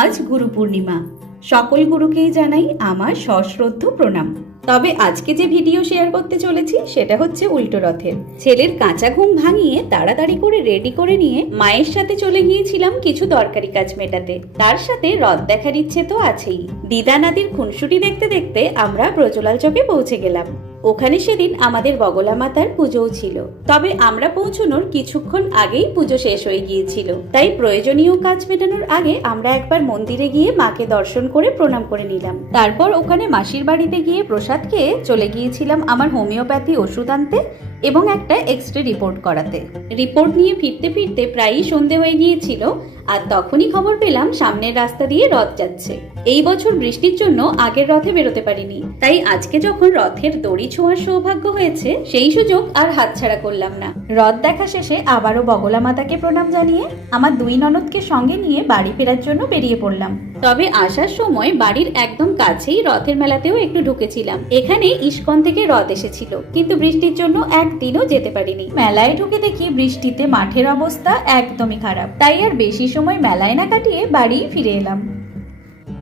আজ গুরু পূর্ণিমা। সকল গুরুকেই জানাই আমার সশ্রদ্ধ প্রণাম। তবে আজকে যে ভিডিও শেয়ার করতে চলেছি সেটা হচ্ছে উল্টো রথের। ছেলের কাঁচা ঘুম ভাঙিয়ে তাড়াতাড়ি করে রেডি করে নিয়ে মায়ের সাথে চলে গিয়েছিলাম কিছু দরকারি কাজ মেটাতে। তার সাথে রথ দেখার ইচ্ছে তো আছেই। দিদা নাদির খুনসুটি দেখতে দেখতে আমরা ব্রজলাল চকে পৌঁছে গেলাম। ওখানে সেদিন আমাদের বগলা মাতার পুজোও ছিল, তবে আমরা পৌঁছানোর কিছুক্ষণ আগেই পুজো শেষ হয়ে গিয়েছিল। তাই প্রয়োজনীয় কাজ মেটানোর আগে আমরা একবার মন্দিরে গিয়ে মাকে দর্শন করে প্রণাম করে নিলাম। তারপর ওখানে মাসির বাড়িতে গিয়ে প্রসাদ খেয়ে চলে গিয়েছিলাম আমার হোমিওপ্যাথি ওষুধ আনতে এবং একটা এক্স-রে রিপোর্ট করাতে। রিপোর্ট নিয়ে ফিরতে ফিরতে প্রায়ই সন্ধে হয়ে গিয়েছিল, আর তখনই খবর পেলাম সামনের রাস্তা দিয়ে রথ যাচ্ছে। এই বছর বৃষ্টির জন্য আগের রথে বেরোতে পারিনি, তাই আজকে যখন রথের দড়ি ছোঁয়ার সৌভাগ্য হয়েছে সেই সুযোগ আর হাতছাড়া করলাম না। রথ দেখা শেষে আবারও বগলা মাতাকে প্রণাম জানিয়ে আমার দুই ননদকে সঙ্গে নিয়ে বাড়ি ফেরার জন্য বেরিয়ে পড়লাম। তবে আসার সময় বাড়ির একদম কাছেই রথের মেলাতেও একটু ঢুকেছিলাম। এখানে ইস্কন থেকে রথ এসেছিল, কিন্তু বৃষ্টির জন্য একদিনও যেতে পারিনি। মেলায় ঢুকে দেখি বৃষ্টিতে মাঠের অবস্থা একদমই খারাপ, তাই আর বেশি সময় মেলায় না কাটিয়ে বাড়ি ফিরে এলাম।